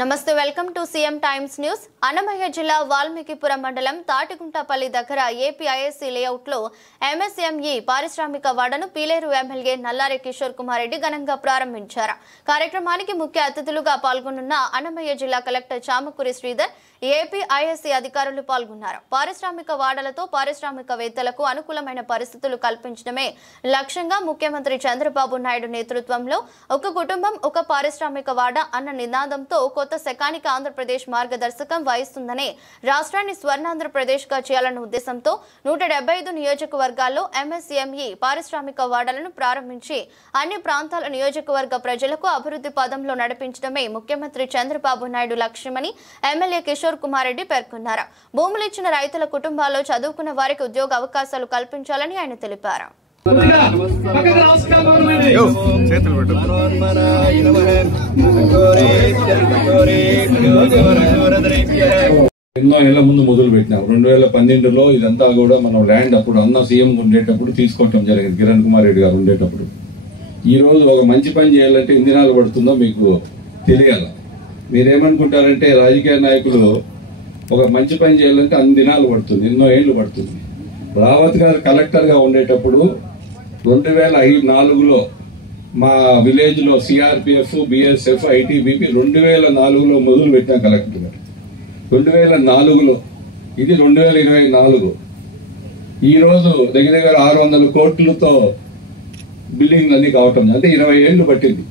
నమస్తే welcome to CM times news. Annamayya జిల్లా వాల్మీకిపురం మండలం తాటిగుంటపల్లి దగ్గర ఏపీఐఎస్సీ లేఅవుట్ లో ఎంఎస్ఎంఈ పారిశ్రామిక వాడను పీలేరు ఎమ్మెల్యే నల్లారి కిషోర్ కుమార్ రెడ్డి ఘనంగా ప్రారంభించారు. కార్యక్రమానికి ముఖ్య అతిథులుగా పాల్గొన్న అన్నమయ్య జిల్లా కలెక్టర్ చామకూరి శ్రీధర్, ఏపీఐఎస్సీ అధికారులు పాల్గొన్నారు. పారిశ్రామిక వాడలతో పారిశ్రామికవేత్తలకు అనుకూలమైన పరిస్థితులు కల్పించడమే లక్ష్యంగా ముఖ్యమంత్రి చంద్రబాబు నాయుడు నేతృత్వంలో ఒక కుటుంబం ఒక పారిశ్రామిక వాడ అన్న నినాదంతో కొత్త శకానికి ఆంధ్రప్రదేశ్ మార్గదర్శకం వహిస్తుందని, రాష్ట్రాన్ని స్వర్ణాంధ్రప్రదేశ్ గా చేయాలన్న ఉద్దేశంతో 175 నియోజకవర్గాల్లో ఎంఎస్ఎంఈ పారిశ్రామిక వాడలను ప్రారంభించి అన్ని ప్రాంతాల నియోజకవర్గ ప్రజలకు అభివృద్ధి పదంలో నడిపించడమే ముఖ్యమంత్రి చంద్రబాబు నాయుడు లక్ష్యమని ఎమ్మెల్యే కిషోర్ కుమార్ రెడ్డి పేర్కొన్నారు. భూములు ఇచ్చిన రైతుల కుటుంబాల్లో చదువుకున్న వారికి ఉద్యోగ అవకాశాలు కల్పించాలని ఆయన తెలిపారు. ఎన్నో ఏళ్ల ముందు మొదలు పెట్టినాం. 2012లో ఇదంతా కూడా మనం ల్యాండ్ అప్పుడు అన్న సీఎం ఉండేటప్పుడు తీసుకోవటం జరిగింది. కిరణ్ కుమార్ రెడ్డి గారు ఉండేటప్పుడు. ఈ రోజు ఒక మంచి పని చేయాలంటే ఎన్ని దినాలు పడుతుందో మీకు తెలియాలి. మీరేమనుకుంటారంటే రాజకీయ నాయకులు ఒక మంచి పని చేయాలంటే అన్ని దినాలు పడుతుంది, ఎన్నో ఏళ్లు పడుతుంది. రావత్ గారు కలెక్టర్ గా ఉండేటప్పుడు 2004లో మా విలేజ్ లో సిఆర్పిఎఫ్, బిఎస్ఎఫ్, ఐటీబీపీ 2004లో మొదలు పెట్టిన కలెక్టర్ గారు. 2004లో ఇది 2024. ఈ రోజు దగ్గర దగ్గర 600 కోట్లతో బిల్డింగ్ అన్ని కావటం అంటే 20 ఏళ్లు పట్టింది.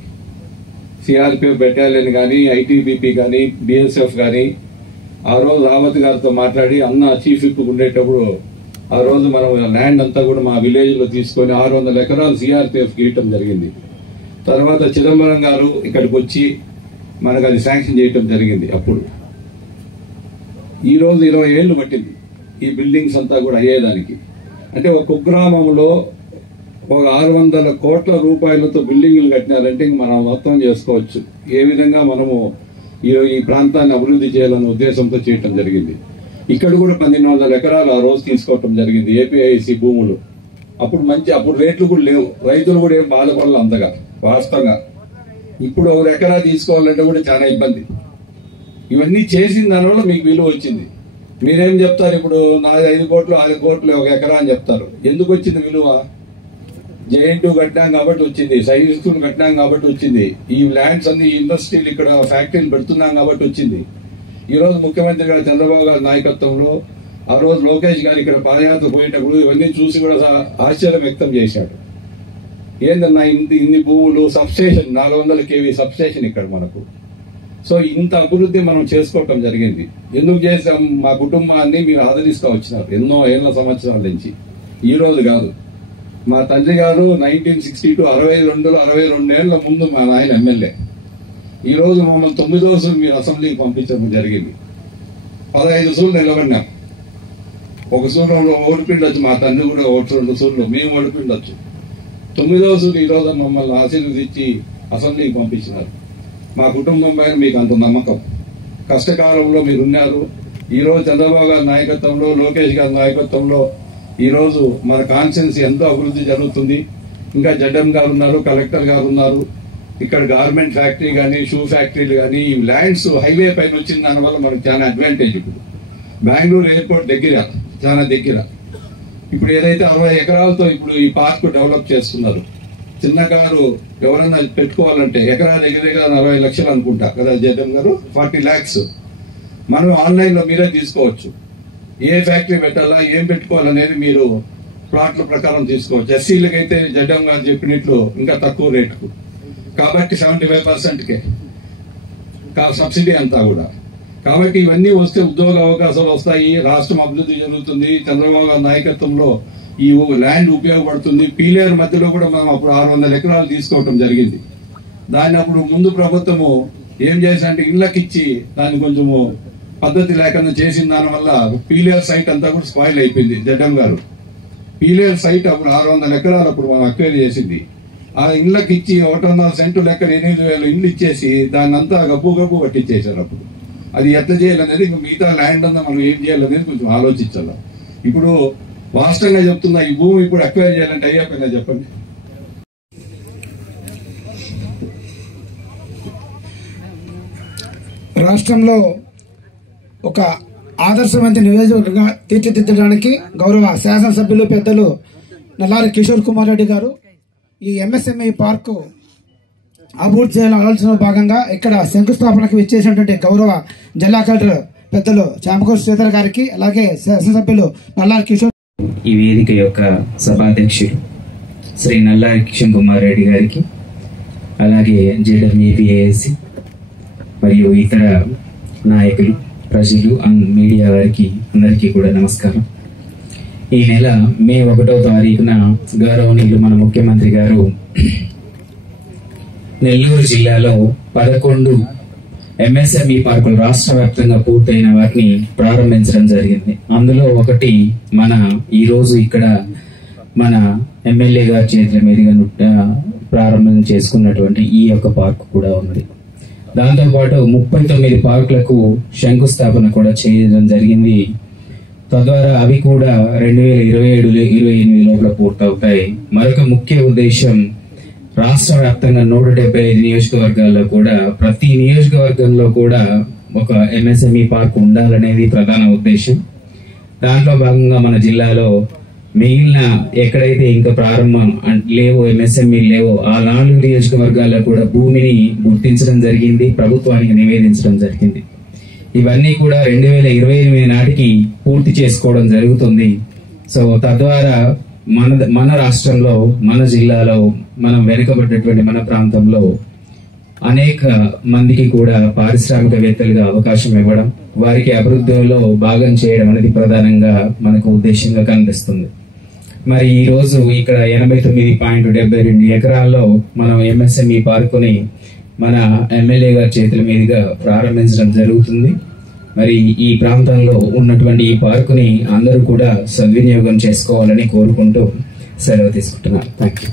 సిఆర్పిఎఫ్ బెటాలియన్ కానీ, ఐటీబీపీ కానీ, బిఎస్ఎఫ్ కానీ ఆ రోజు రావత్ గారితో మాట్లాడి అన్న చీఫ్ విప్ ఉండేటప్పుడు ఆ రోజు మనం ల్యాండ్ అంతా కూడా మా విలేజ్ లో తీసుకొని 600 ఎకరాలు సిఆర్పిఎఫ్ గీయటం జరిగింది. తర్వాత చిదంబరం గారు ఇక్కడికి వచ్చి మనకు అది శాంక్షన్ చేయటం జరిగింది. అప్పుడు ఈ రోజు 20 ఏళ్లు పట్టింది ఈ బిల్డింగ్స్ అంతా కూడా అయ్యేదానికి. అంటే ఒక కుగ్రామంలో ఒక 600 కోట్ల రూపాయలతో బిల్డింగ్లు కట్టినారంటే మనం మొత్తం చేసుకోవచ్చు ఏ విధంగా మనము ఈ ప్రాంతాన్ని అభివృద్ధి చేయాలనే ఉద్దేశంతో చేయటం జరిగింది. ఇక్కడ కూడా 1200 ఎకరాలు ఆ రోజు తీసుకోవటం జరిగింది ఏపీఐసి భూములు. అప్పుడు రేట్లు కూడా లేవు, రైతులు కూడా ఏం బాధపడాలి అంతగా వాస్తవంగా. ఇప్పుడు 1 ఎకరా తీసుకోవాలంటే కూడా చాలా ఇబ్బంది. ఇవన్నీ చేసిన దానివల్ల మీకు విలువ వచ్చింది. మీరేం చెప్తారు, ఇప్పుడు 5 కోట్లు 6 కోట్లు 1 ఎకరా అని చెప్తారు. ఎందుకు వచ్చింది విలువ? జేఎన్2 కట్టినాం కాబట్టి వచ్చింది, సైన్స్ స్కూల్ కట్టినాం కాబట్టి వచ్చింది, ఈ ల్యాండ్స్ అన్ని ఇండస్ట్రీలు ఇక్కడ ఫ్యాక్టరీలు పెడుతున్నాం కాబట్టి వచ్చింది. ఈ రోజు ముఖ్యమంత్రి గారు చంద్రబాబు గారి నాయకత్వంలో ఆ రోజు లోకేష్ గారు ఇక్కడ పాదయాత్ర పోయేటప్పుడు ఇవన్నీ చూసి కూడా ఆశ్చర్యం వ్యక్తం చేశాడు. ఏందన్నా ఇన్ని భూములు, సబ్స్టేషన్ 400 kV సబ్స్టేషన్ ఇక్కడ మనకు. సో ఇంత అభివృద్ధి మనం చేసుకోవటం జరిగింది. ఎందుకు చేసాం? మా కుటుంబాన్ని మీరు ఆదరిస్తూ వచ్చినారు ఎన్నో ఏళ్ల సంవత్సరాల నుంచి. ఈ రోజు కాదు, మా తండ్రి గారు 1962 62 ఏళ్ల ముందు మా నాయన ఎమ్మెల్యే. ఈ రోజు మమ్మల్ని 9వ సూరు మీరు అసెంబ్లీకి పంపించడం జరిగింది. 15 సూర్లు నిలబడినాం. 1 సూరు ఓడిపిండొచ్చు, మా తండ్రి కూడా 2 సూర్లు మేము ఓడిపిండొచ్చు. 9వ సూరు ఈ రోజు మమ్మల్ని ఆశీర్వదించి అసెంబ్లీకి పంపించినారు. మా కుటుంబం పైన మీకు అంత నమ్మకం. కష్టకాలంలో మీరున్నారు. ఈ రోజు చంద్రబాబు గారి నాయకత్వంలో, లోకేష్ గారి నాయకత్వంలో ఈ రోజు మన కాన్స్టిట్యున్సీ ఎంతో అభివృద్ధి జరుగుతుంది. ఇంకా జడ్ఎం గారు ఉన్నారు, కలెక్టర్ గారు ఉన్నారు. ఇక్కడ గార్మెంట్ ఫ్యాక్టరీ కానీ, షూ ఫ్యాక్టరీలు కానీ, ఈ ల్యాండ్స్ హైవే పైన వచ్చిన దానివల్ల మనకు చాలా అడ్వాంటేజ్. ఇప్పుడు బెంగళూరు ఎయిర్పోర్ట్ దగ్గర, చాలా దగ్గర. ఇప్పుడు ఏదైతే 60 ఎకరాలతో ఇప్పుడు ఈ పార్క్ డెవలప్ చేస్తున్నారు. చిన్న కారు ఎవరైనా పెట్టుకోవాలంటే ఎకరా దగ్గర 40 లక్షలు అనుకుంటా కదా జగన్ గారు, 40 lakhs. మనం ఆన్లైన్ లో మీరే తీసుకోవచ్చు. ఏ ఫ్యాక్టరీ పెట్టాలా, ఏం పెట్టుకోవాలనేది మీరు ప్లాట్ల ప్రకారం తీసుకోవచ్చు. ఎస్సీలకైతే జగన్ గారు చెప్పినట్లు ఇంకా తక్కువ రేటుకు, కాబట్టి 75%కే సబ్సిడీ అంతా కూడా. కాబట్టి ఇవన్నీ వస్తే ఉద్యోగ అవకాశాలు వస్తాయి, రాష్ట్రం అభివృద్ధి జరుగుతుంది. చంద్రబాబు గారి నాయకత్వంలో ఈ ల్యాండ్ ఉపయోగపడుతుంది. పీలేరు మధ్యలో కూడా మనం అప్పుడు 600 ఎకరాలు తీసుకోవటం జరిగింది. దాన్ని అప్పుడు ముందు ప్రభుత్వము ఏం చేశారంటే ఇళ్లకిచ్చి దాన్ని కొంచెము పద్ధతి లేకుండా చేసిన దానివల్ల పీలేరు సైట్ అంతా కూడా స్పాయిల్ అయిపోయింది. జగన్ గారు పీలేరు సైట్ అప్పుడు 600 ఎకరాలు అప్పుడు మనం అక్వైర్ చేసింది. ఆ ఇళ్లకి ఇచ్చి 1.5 సెంటు లెక్క 8,000 ఇండ్లు ఇచ్చేసి దాన్ని అంతా గబ్బు పట్టించేశారు. అప్పుడు అది ఎట్లా చేయాలనేది, ఇంకా మిగతా ల్యాండ్ అంతా మనం ఏం చేయాలనేది కొంచెం ఆలోచించాలి. ఇప్పుడు వాస్తవంగా చెప్తున్నా, ఈ భూమి ఇప్పుడు అక్వైర్ చేయాలంటే అయ్యాపోయిందా చెప్పండి? రాష్ట్రంలో ఒక ఆదర్శవంత నియోజకవర్గంగా తీర్చిదిద్దడానికి గౌరవ శాసనసభ్యులు పెద్దలు నల్లారి కిషోర్ కుమార్ రెడ్డి గారు ఈ ఎంఎస్ఎంఈ పార్కు అభివృద్ధి చేయాలని ఆలోచనలో భాగంగా ఇక్కడ శంకుస్థాపనకు విచ్చేసినటువంటి గౌరవ జిల్లా కలెక్టర్ పెద్దలు చామకూరు శ్రీధర్ గారికి, అలాగే శాసనసభ్యులు నల్లారి కిషోర్, ఈ వేదిక యొక్క సభాధ్యక్షుడు శ్రీ నల్లారి కిషన్ కుమార్ రెడ్డి గారికి, అలాగే జేడబ్ల్యూఏపీఏఎస్సి మరియు ఇతర నాయకులు, ప్రజలు, మీడియా వారికి అందరికీ కూడా నమస్కారం. ఈ నెల మే 1వ తారీఖున గౌరవనీయులు మన ముఖ్యమంత్రి గారు నెల్లూరు జిల్లాలో 11 ఎంఎస్ఎంఈ పార్కులు రాష్ట్ర వ్యాప్తంగా పూర్తయిన వాటిని ప్రారంభించడం జరిగింది. అందులో ఒకటి మన ఈ రోజు ఇక్కడ మన ఎమ్మెల్యే గారి చేతుల మీదుగా ప్రారంభం చేసుకున్నటువంటి ఈ యొక్క పార్కు కూడా ఉంది. దాంతోపాటు 39 పార్కులకు శంకుస్థాపన కూడా చేయడం జరిగింది. తద్వారా అవి కూడా 2027-28 లోపల పూర్తవుతాయి. మరొక ముఖ్య ఉద్దేశం, రాష్ట్ర వ్యాప్తంగా 175 నియోజకవర్గాల్లో కూడా ప్రతి నియోజకవర్గంలో కూడా ఒక ఎంఎస్ఎంఈ పార్క్ ఉండాలనేది ప్రధాన ఉద్దేశం. దాంట్లో భాగంగా మన జిల్లాలో మిగిలిన ఎక్కడైతే ఇంకా ప్రారంభం లేవో, ఎంఎస్ఎంఈ లేవో, ఆ 4 నియోజకవర్గాల్లో కూడా భూమిని గుర్తించడం జరిగింది, ప్రభుత్వానికి నివేదించడం జరిగింది. ఇవన్నీ కూడా 2028 నాటికి పూర్తి చేసుకోవడం జరుగుతుంది. సో తద్వారా మన రాష్ట్రంలో, మన జిల్లాలో, మనం వెనుకబడ్డటువంటి మన ప్రాంతంలో అనేక మందికి కూడా పారిశ్రామికవేత్తలుగా అవకాశం ఇవ్వడం, వారికి అభివృద్ధిలో భాగం చేయడం అనేది ప్రధానంగా మనకు ఉద్దేశంగా కనిపిస్తుంది. మరి ఈ రోజు ఇక్కడ 89.72 ఎకరాల్లో మనం ఎంఎస్ఎంఈ పార్కుని మన ఎమ్మెల్యే గారి చేతుల మీదుగా ప్రారంభించడం జరుగుతుంది. మరి ఈ ప్రాంతంలో ఉన్నటువంటి ఈ పార్కుని అందరూ కూడా సద్వినియోగం చేసుకోవాలని కోరుకుంటూ సెలవు తీసుకుంటున్నాను. Thank you.